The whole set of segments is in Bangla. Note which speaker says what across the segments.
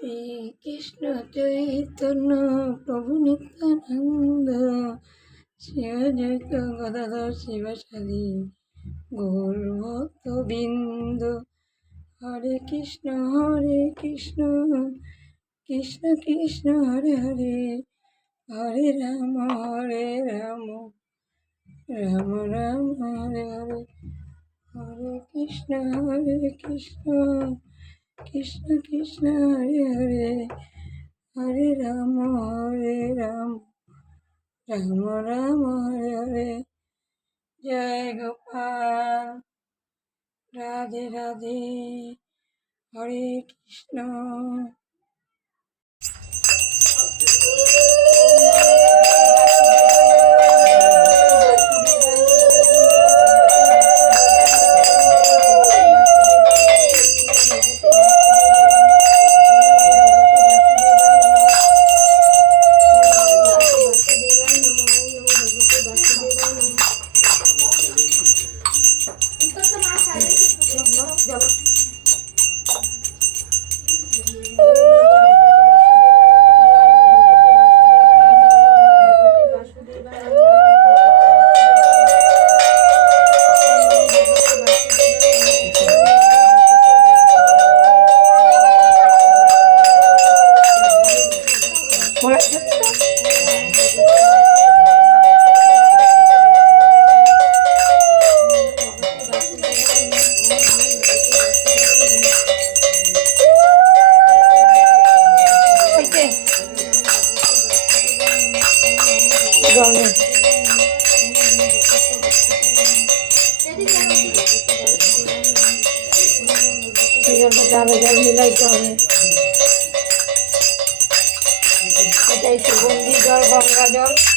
Speaker 1: শ্রীকৃষ্ণ চৈতন্য প্রভু নিত্যানন্দ শিবযুক্ত গদাধর শিবশালী গৌরভক্ত বিন্দ হরে কৃষ্ণ হরে কৃষ্ণ কৃষ্ণ কৃষ্ণ হরে হরে হরে রাম হরে রাম রাম রাম হরে হরে হরে কৃষ্ণ হরে কৃষ্ণ কৃষ্ণ কৃষ্ণ হরে হরে হরে রাম হরে রাম রাম রাম হরে হরে জয় গোপাল রাধে রাধে হরে Krishna Jadi Jangan lupa like, share, dan subscribe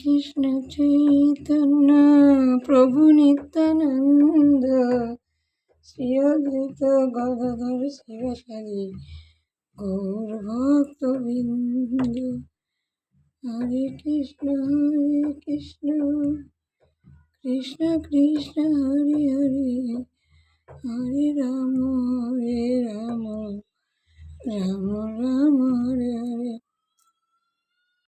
Speaker 1: Krishna Chaitanya প্রভু নিত্যানন্দ শ্রী অদ্বৈত গদাধর শিবসারী গৌর ভক্ত ভক্তবৃন্দ হরে কৃষ্ণ হরে কৃষ্ণ কৃষ্ণ কৃষ্ণ হরে হরে হরে রাম